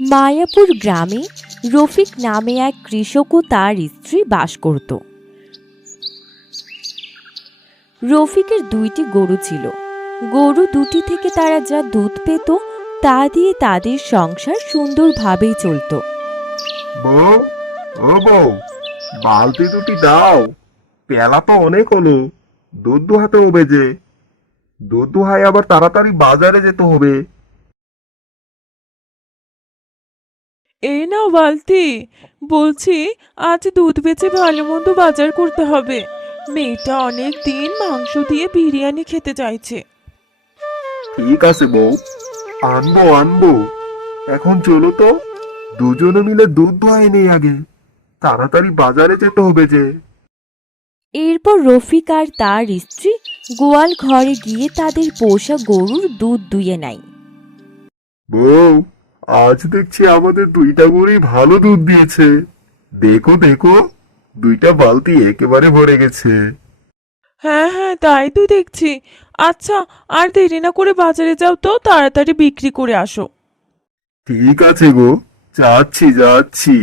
মায়াপুর গ্রামে রফিক নামে এক কৃষক ও তার স্ত্রী বাস করত। রফিকের দুইটি গরু ছিল। গরু দুটি থেকে তারা যা দুধ পেত তা দিয়ে তাদের সংসার সুন্দরভাবেই চলত। বউ, ও বউ, বালতি দুটি দাও। পেলা তো অনেক হলো, দুধ দুহাতে হবে যে। দুধ দুহাই আবার তাড়াতাড়ি বাজারে যেতে হবে। এই নাও বালতি। বলছি, আজ দুধ বেচে ভালো মন্দ বাজার করতে হবে। মেয়েটা অনেক দিন মাংস দিয়ে বিরিয়ানি খেতে চাইছে। ঠিক আছে বউ, আনবো আনবো। এখন চলো তো, দুজনে মিলে দুধ দোহাই নেই আগে, তাড়াতাড়ি বাজারে যেতে হবে যে। এরপর রফিক আর তার স্ত্রী গোয়াল ঘরে গিয়ে তাদের পোষা গরুর দুধ দুইয়ে নেয়। বউ, আজ দেখছি আমাদের দুইটা গরুই ভালো দুধ দিয়েছে। দেখো দেখো, দুইটা বালতি একেবারে ভরে গেছে। হ্যাঁ হ্যাঁ, তাই তো দেখছি। আচ্ছা, আর দেরি না করে বাজারে যাও তো, তাড়াতাড়ি বিক্রি করে আসো। ঠিক আছে গো, যাচ্ছি যাচ্ছি।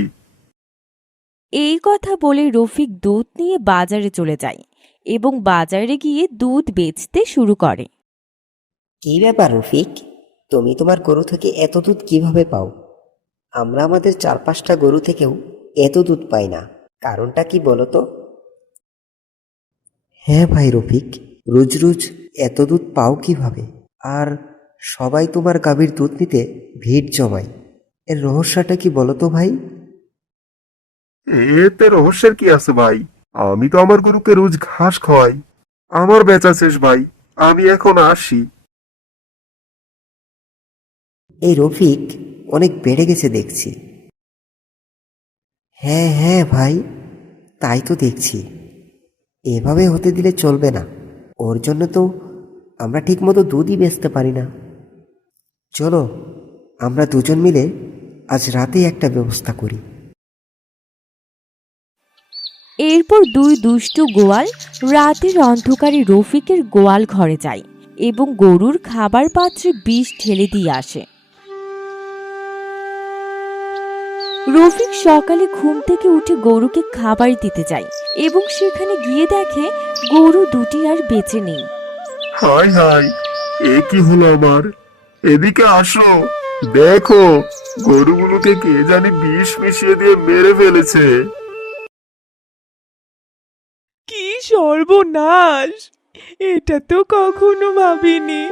এই কথা বলে রফিক দুধ নিয়ে বাজারে চলে যায় এবং বাজারে গিয়ে দুধ বেচতে শুরু করে। কি ব্যাপার রফিক, তুমি তোমার গরু থেকে এত দুধ কিভাবে পাও? আমরা আমাদের 4-5টা গরু থেকেও এত দুধ পাই না, কারণটা কি বলো তো? হ্যাঁ ভাই রফিক, রোজ রোজ এত দুধ পাও কিভাবে? আর সবাই তোমার গাভীর দুধ নিতে ভিড় জমায়, এর রহস্যটা কি বলো তো ভাই? এতে রহস্যের কি আছে ভাই? আমি তো আমার গরুকে রোজ ঘাস খাওয়াই। আমার বেচা শেষ ভাই, আমি এখন আসি। এই রফিক অনেক বেড়ে গেছে দেখছি। হ্যাঁ হ্যাঁ ভাই, তাই তো দেখছি। এভাবে হতে দিলে চলবে না, ওর জন্য তো আমরা ঠিকমতো দুধই বেচতে পারি না। চলো, আমরা দুজন মিলে আজ রাতেই একটা ব্যবস্থা করি। এরপর দুই দুষ্টু গোয়াল রাতের অন্ধকারে রফিকের গোয়াল ঘরে যায় এবং গরুর খাবার পাত্রে বিষ ঢেলে দিয়ে আসে। রফিক সকালে ঘুম থেকে উঠে গরুকে খাবার দিতে যায় এবং সেখানে গিয়ে দেখে গরু দুটি আর বেঁচে নেই। হাই হাই, এ কি হলো আমার? এদিকে আসো, দেখো গরুগুলোকে কে জানি বিষ মিশিয়ে দিয়ে মেরে ফেলেছে। কি সর্বনাশ! এটা তো কখনো ভাবিনি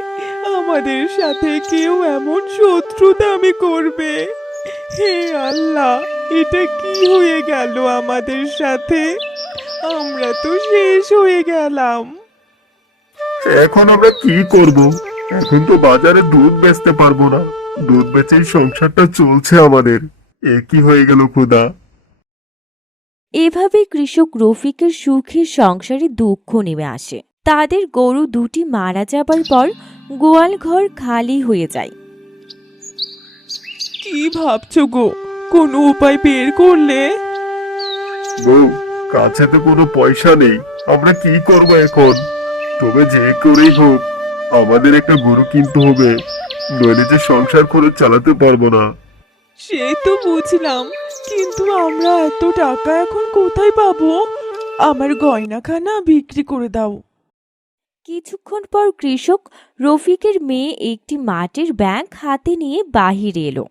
আমাদের সাথে কেউ এমন শত্রুতামি করবে। হে আল্লাহ, এটা কি হয়ে গেল আমাদের সাথে? আমরা তো শেষ হয়ে গেলাম। এখন আমরা কি করব? এখন তো বাজারে দুধ বেচতে পারবো না। দুধ বেচেই সংসারটা চলছে আমাদের। এ কি হয়ে গেল খোদা! এভাবে কৃষক রফিকের সুখের সংসারে দুঃখ নেমে আসে। তাদের গরু দুটি মারা যাবার পর গোয়াল ঘর খালি হয়ে যায়। কি ভাবছো গো, কোনো উপায় বের করলে? বউ, কাছে তো কোনো পয়সা নেই, আমরা কি করব এখন? তবে যে করেই হোক আমাদের একটা গরু কিনতে হবে, নইলে যে সংসার খরচ চালাতে পারবো না। সে তো বুঝলাম, কিন্তু আমরা এত টাকা এখন কোথায় পাবো? আমার গয়নাখানা বিক্রি করে দাও। কিছুক্ষণ পর কৃষক রফিকের মেয়ে একটি মাটির ব্যাংক হাতে নিয়ে বাহিরে এলো।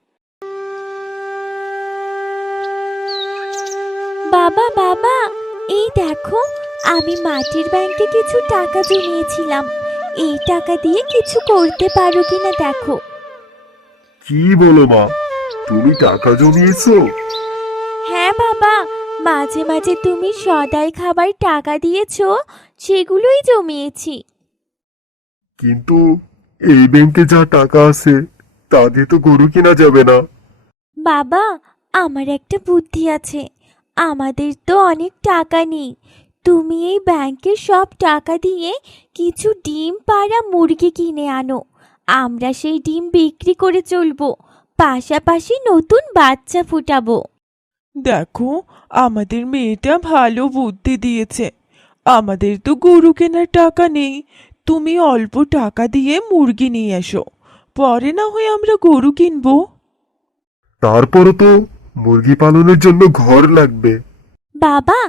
বাবা বাবা, এই দেখো, আমি মাটির ব্যাংকে কিছু টাকা জমিয়েছিলাম। এই টাকা দিয়ে কিছু করতে পারো কিনা দেখো। কি বলো মা, তুমি টাকা জমিয়েছো? হ্যাঁ বাবা, মাঝে মাঝে তুমি সদাই খাবার টাকা দিয়েছো, সেগুলোই জমিয়েছি। কিন্তু এই ব্যাংকে যা টাকা আছে তা দিয়ে তো গরু কেনা যাবে না। বাবা, আমার একটা বুদ্ধি আছে। আমাদের তো অনেক টাকা নেই, তুমি এই ব্যাংকের সব টাকা দিয়ে কিছু ডিম পাড়া মুরগি কিনে আনো। আমরা সেই ডিম বিক্রি করে চলবো, পাশাপাশি নতুন বাচ্চা ফুটাবো। দেখো, আমাদের মেয়েটা ভালো বুদ্ধি দিয়েছে। আমাদের তো গরু কেনার টাকা নেই, তুমি অল্প টাকা দিয়ে মুরগি নিয়ে এসো, পরে না হয় আমরা গরু কিনবো। তারপরও তো মুরগি পালনের জন্য ঘর লাগবে। বাবা,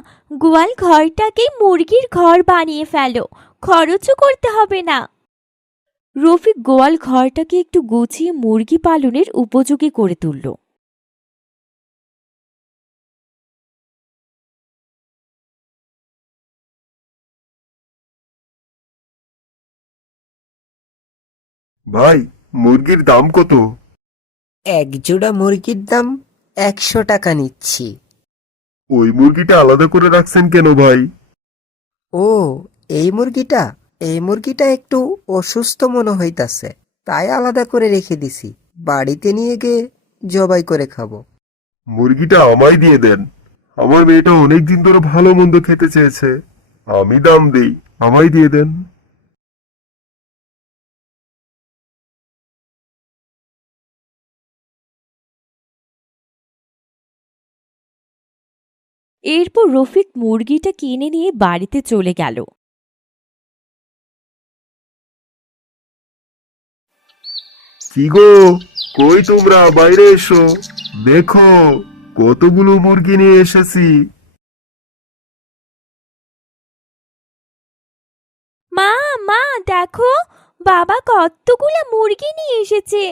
গোয়াল ঘরটাকেই মুরগির ঘর বানিয়ে ফেলো, খরচও করতে হবে না। রফিক গোয়াল ঘরটাকে একটু গুছিয়ে মুরগি পালনের উপযোগী করে তুলল। ভাই, মুরগির দাম কত? এক জোড়া মুরগির দাম 100 টাকা নিচ্ছি। ওই মুরগিটা আলাদা করে রাখছেন কেন ভাই? ও, এই মুরগিটা একটু অসুস্থ মনে হইতাছে, তাই আলাদা করে রেখে দিছি। বাড়িতে নিয়ে গিয়ে জবাই করে খাবো। মুরগিটা আমায় দিয়ে দেন। আমার মেয়েটা অনেকদিন ধরে ভালো মন্দ খেতে চেয়েছে। আমি দাম দেই, আমায় দিয়ে দেন। এরপর রফিক মুরগিটা কিনে নিয়ে বাড়িতে চলে গেল। কি গো, কই তোমরা? বাইরে এসো, দেখো কতগুলো মুরগি নিয়ে এসেছি। মা, মা দেখো, বাবা কতগুলা মুরগি নিয়ে এসেছে।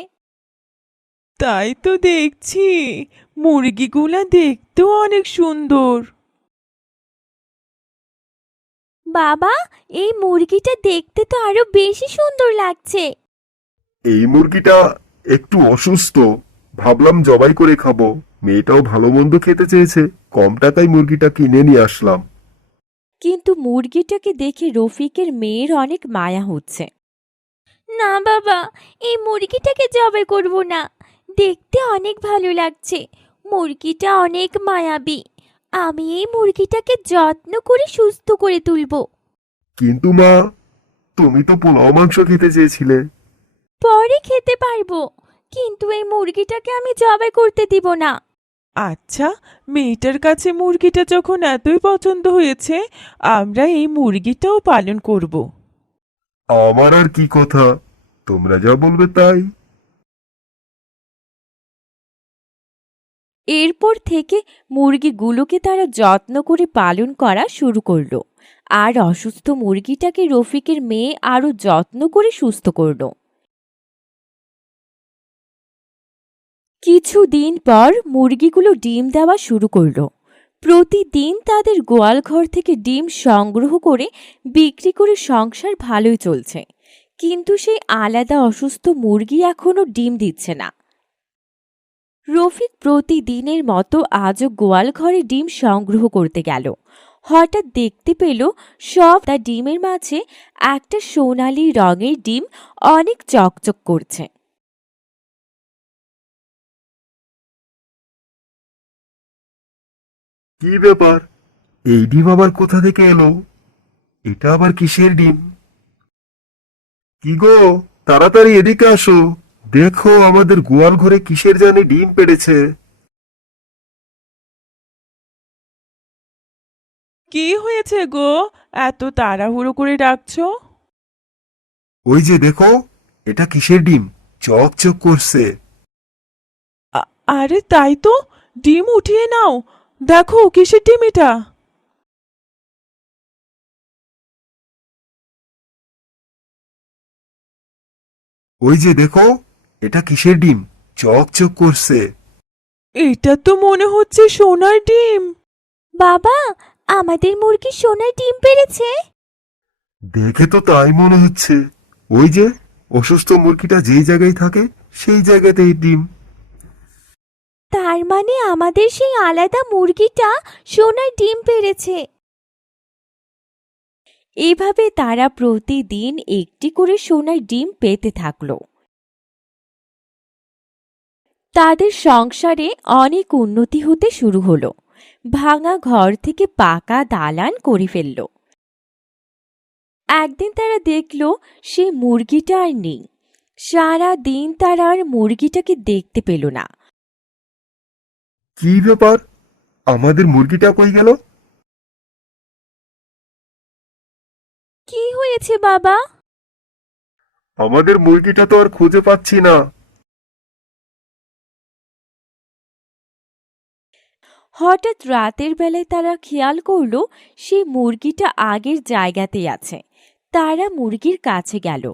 তাই তো দেখছি, মুরগিগুলা দেখতেও অনেক সুন্দর। বাবা, এই মুরগিটা দেখতে তো আরো বেশি সুন্দর লাগছে। এই মুরগিটা একটু অসুস্থ, ভাবলাম জবাই করে খাবো। মেয়েটাও ভালো মন্দ খেতে চেয়েছে, কম টাকায় মুরগিটা কিনে নিয়ে আসলাম। কিন্তু মুরগিটাকে দেখে রফিকের মেয়ের অনেক মায়া হচ্ছে। না বাবা, এই মুরগিটাকে জবাই করব না, দেখতে অনেক ভালো লাগছে। মুরগিটা অনেক মায়াবী। আমি এই মুরগিটাকে যত্ন করে সুস্থ করে তুলবো। কিন্তু মা, তুমি তো পোলাও মাংস খেতে চেয়েছিলে। পরে খেতে পারবো, কিন্তু এই মুরগিটাকে আমি জবাই করতে দিব না। আচ্ছা, মেয়েটার কাছে মুরগিটা যখন এতই পছন্দ হয়েছে, আমরা এই মুরগিটাও পালন করব। আমার আর কি কথা, তোমরা যা বলবে তাই। এরপর থেকে মুরগিগুলোকে তারা যত্ন করে পালন করা শুরু করলো। আর অসুস্থ মুরগিটাকে রফিকের মেয়ে আরো যত্ন করে সুস্থ করলো। কিছুদিন পর মুরগিগুলো ডিম দেওয়া শুরু করলো। প্রতিদিন তাদের গোয়াল ঘর থেকে ডিম সংগ্রহ করে বিক্রি করে সংসার ভালোই চলছে। কিন্তু সেই আলাদা অসুস্থ মুরগি এখনো ডিম দিচ্ছে না। রফিক প্রতিদিনের মতো আজও গোয়াল ঘরে ডিম সংগ্রহ করতে গেল। হঠাৎ দেখতে পেল সবটা ডিমের মাঝে একটা সোনালী রঙের ডিম অনেক চকচক করছে। কি ব্যাপার? এই ডিম আবার কোথা থেকে এলো? এটা আবার কিসের ডিম? কি গো, তাড়াতাড়ি এদিকে আসো, দেখো আমাদের গোয়াল ঘরে কিসের জানি ডিম পেড়েছে। কি হয়েছে গো, এত তাড়াহুড়ো করে ডাকছো? ওই যে দেখো, এটা কিসের ডিম, চকচক করছে। আরে তাই তো, ডিম উঠিয়ে নাও, দেখো কিসের ডিম এটা। ওই যে দেখো, এটা কিসের ডিম, চকচক করছে। এটা তো মনে হচ্ছে সোনার ডিম। বাবা, আমাদের মুরগি সোনার ডিম পেড়েছে। দেখে তো তাই মনে হচ্ছে। ওই যে অসুস্থ মুরগিটা যেই জায়গায় থাকে সেই জায়গাতেই ডিম। তার মানে আমাদের সেই আলাদা মুরগিটা সোনার ডিম পেড়েছে। এভাবে তারা প্রতিদিন একটি করে সোনার ডিম পেতে থাকলো। তাদের সংসারে অনেক উন্নতি হতে শুরু হলো। ভাঙা ঘর থেকে পাকা দালান করে ফেলল। একদিন তারা দেখল সে মুরগিটা আর নেই। সারা দিন তারা আর মুরগিটাকে দেখতে পেল না। কি ব্যাপার, আমাদের মুরগিটা কই গেল? কি হয়েছে বাবা? আমাদের মুরগিটা তো আর খুঁজে পাচ্ছি না। হঠাৎ রাতের বেলায় তারা খেয়াল করলো সেই মুরগিটা আগের জায়গাতেই আছে। তারা মুরগির কাছে গেল।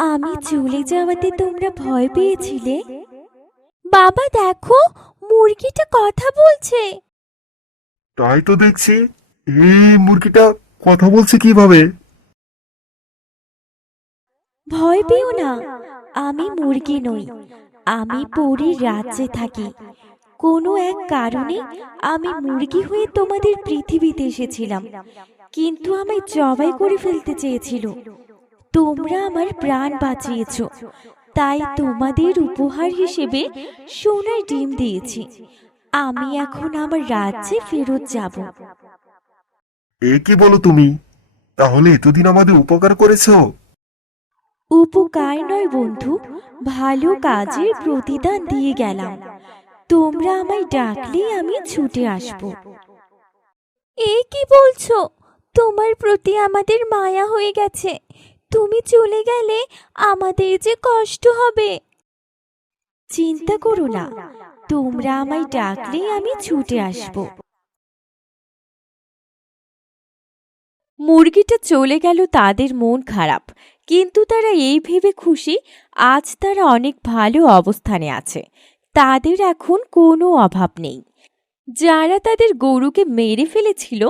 আমি চলে যাওয়াতে তোমরা ভয় পেয়েছিলে? বাবা দেখো, মুরগিটা কথা বলছে। তাই তো দেখছি। এই মুরগিটা কথা বলছে কিভাবে? ভয় পেও না, আমি মুরগি নই, আমি পরীর রাজ্যে থাকি। কোনো এক কারণে আমি মুরগি হয়ে তোমাদের পৃথিবীতে এসেছিলাম, কিন্তু আমায় জবাই করে ফেলতে চেয়েছিল। তোমরা আমার প্রাণ বাঁচিয়েছো, তাই তোমাদের উপহার হিসেবে সোনার ডিম দিয়েছি। আমি এখন আমার রাজ্যে ফেরত যাব। এ কি বলো তুমি? তাহলে এতদিন আমাদের উপকার করেছো? উপকার নয় বন্ধু, ভালো কাজের প্রতিদান দিয়ে গেলাম। তোমরা আমায় ডাকলেই আমি ছুটে আসব। এ কি বলছো? তোমার প্রতি আমাদের মায়া হয়ে গেছে, তুমি চলে গেলে আমাদের যে কষ্ট হবে। চিন্তা করো না, তোমরা আমায় ডাকলেই আমি ছুটে আসব। মুরগিটা চলে গেল, তাদের মন খারাপ, কিন্তু তারা এই ভেবে খুশি আজ তারা অনেক ভালো অবস্থানে আছে। তাদের এখন কোনো অভাব নেই। যারা তাদের গরুকে মেরে ফেলেছিল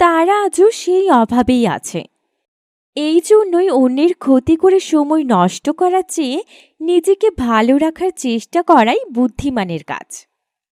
তারা আজও সেই অভাবেই আছে। এই জন্যই অন্যের ক্ষতি করে সময় নষ্ট করার চেয়ে নিজেকে ভালো রাখার চেষ্টা করাই বুদ্ধিমানের কাজ।